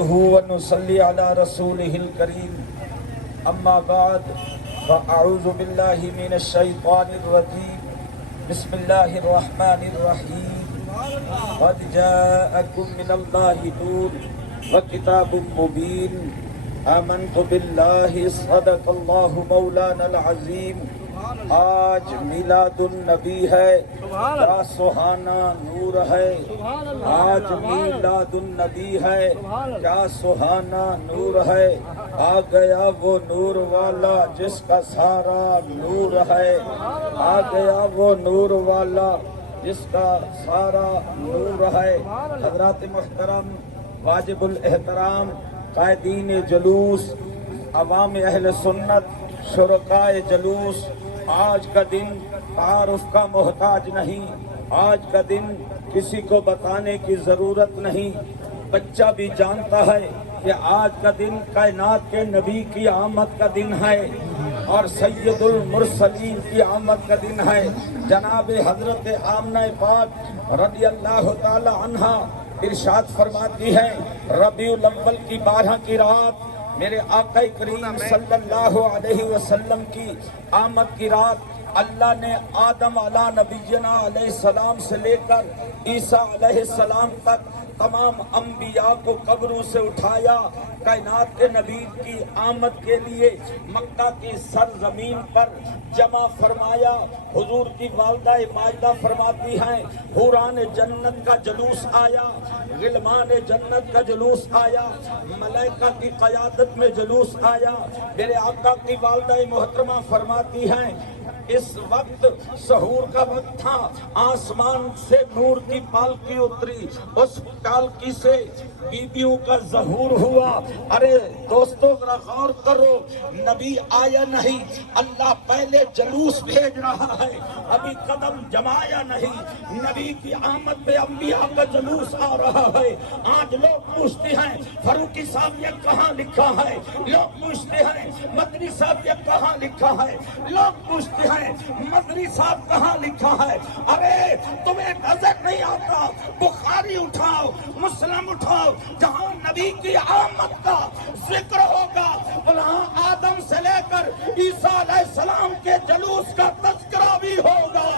ونصلي على رسوله الكريم أما بعد فأعوذ بالله من الشيطان الرجيم بسم الله الرحمن الرحيم قد جاءكم من الله نور وكتاب مبين آمنت بالله صدق الله مولانا العظيم آج میلاد النبی ہے کیا سہانا نور ہے آج میلاد النبی ہے کیا سہانا نور ہے آ گیا وہ نور والا جس کا سارا نور ہے آ گیا وہ نور والا جس کا سارا نور ہے حضرات محترم واجب الاحترام قائدین جلوس عوام اہل سنت شرکائے جلوس آج کا دن تعارف کا محتاج نہیں آج کا دن کسی کو بتانے کی ضرورت نہیں بچہ بھی جانتا ہے کہ آج کا دن کائنات کے نبی کی آمد کا دن ہے اور سید المرسلین کی آمد کا دن ہے جناب حضرت آمنہ پاک رضی اللہ تعالی عنہا ارشاد فرماتی ہے ربیع الاول کی 12 کی رات میرے آقا کریم صلی اللہ علیہ وسلم کی آمد کی رات اللہ نے آدم علیہ نبینا علیہ السلام سے لے کر عیسیٰ علیہ السلام تک تمام انبیاء کو قبروں سے اٹھایا کائنات کے نبی کی آمد کے لیے مکہ کی سرزمین پر جمع فرمایا حضور کی والدہ ماجدہ فرماتی ہیں حوران جنت کا جلوس آیا غلمان جنت کا جلوس آیا ملائکہ کی قیادت میں جلوس آیا میرے آقا کی والدہ محترمہ فرماتی ہیں اس وقت سحور کا وقت تھا آسمان سے نور کی پالکی اتری اس پالکی سے بیبیوں کا ظہور ہوا ارے دوستو ذرا غور کرو نبی آیا نہیں اللہ پہلے جلوس بھیج رہا ہے ابھی قدم جمایا نہیں نبی کی آمد پہ انبیاء کا جلوس آ رہا ہے آج لوگ پوچھتے ہیں فاروقی صاحب یہ کہاں لکھا ہے لوگ پوچھتے ہیں مدنی صاحب یہ کہاں لکھا ہے لوگ پوچھتے ہیں مدنی صاحب کہاں لکھا ہے ارے تمہیں نظر نہیں آتا بخاری اٹھاؤ مسلم اٹھاؤ جہاں نبی کی آمد کا ذکر ہوگا وہاں آدم سے لے کر عیسیٰ علیہ السلام کے جلوس کا تذکرہ بھی ہوگا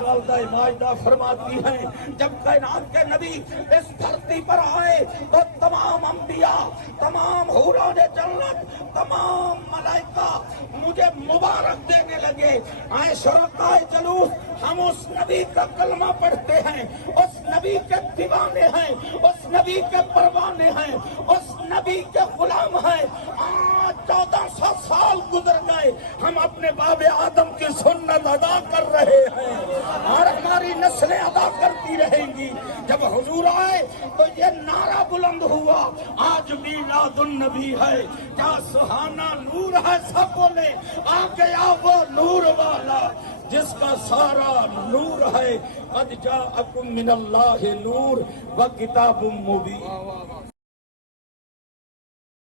والدہ ماجدہ فرماتی ہیں جب کائنات کے نبی اس دھرتی پر آئے تو تمام انبیاء تمام حوران جنت تمام ملائکہ مجھے مبارک دینے لگے آئے شرکائے جلوس ہم اس نبی کا کلمہ پڑھتے ہیں اس نبی کے دیوانے ہیں اس نبی کے پروانے ہیں اس نبی کے غلام ہیں آج 1400 سال گزر گئے ہم اپنے باب آدم کی سنت ادا کر رہے ہیں اور ہماری نسلیں ادا کرتی رہیں گی جب حضور آئے تو یہ نعرہ بلند ہوا آج میلاد النبی ہے کیا سہانا نور ہے سب بولے آ گیا وہ نور والا جس کا سارا نور ہے قد جاءکم من اللہ نور و کتاب مبین